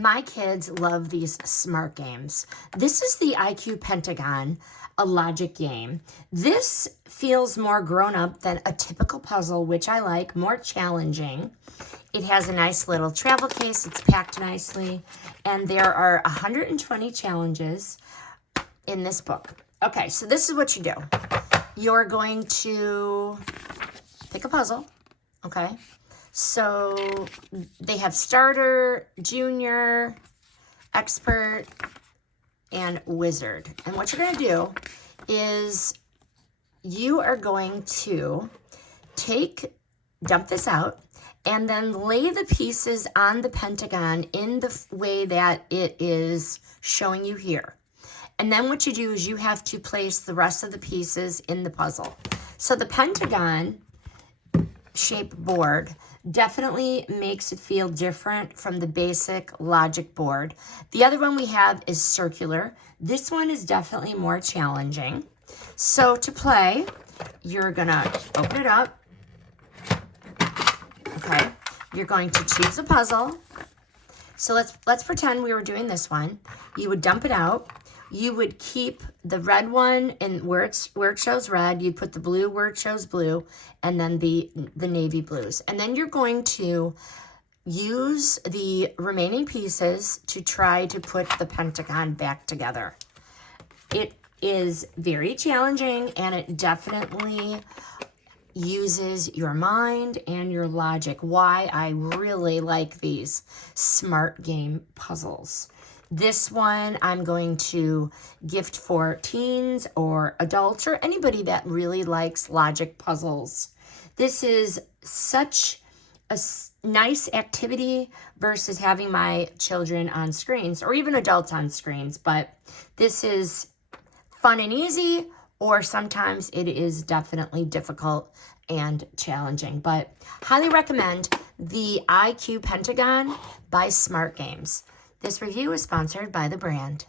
My kids love these smart games. This is the IQ Pentagon, a logic game. This feels more grown up than a typical puzzle, which I like, more challenging. It has a nice little travel case. It's packed nicely. And there are 120 challenges in this book. Okay, so this is what you do. You're going to pick a puzzle, okay? So they have starter, junior, expert, and wizard. And what you're going to do is you are going to dump this out, and then lay the pieces on the Pentagon in the way that it is showing you here. And then what you do is you have to place the rest of the pieces in the puzzle. So the Pentagon shape board definitely makes it feel different from the basic logic board. The other one we have is circular. This one is definitely more challenging. So to play, you're gonna open it up. Okay, you're going to choose a puzzle. So let's pretend we were doing this one. You would dump it out. You would keep the red one and where it shows red, you'd put the blue where it shows blue, and then the navy blues. And then you're going to use the remaining pieces to try to put the Pentagon back together. It is very challenging, and it definitely uses your mind and your logic. Why I really like these smart game puzzles. This one I'm going to gift for teens or adults or anybody that really likes logic puzzles. This is such a nice activity versus having my children on screens or even adults on screens, but this is fun and easy, or sometimes it is definitely difficult and challenging, but highly recommend the IQ Pentagon by SmartGames. This review is sponsored by the brand.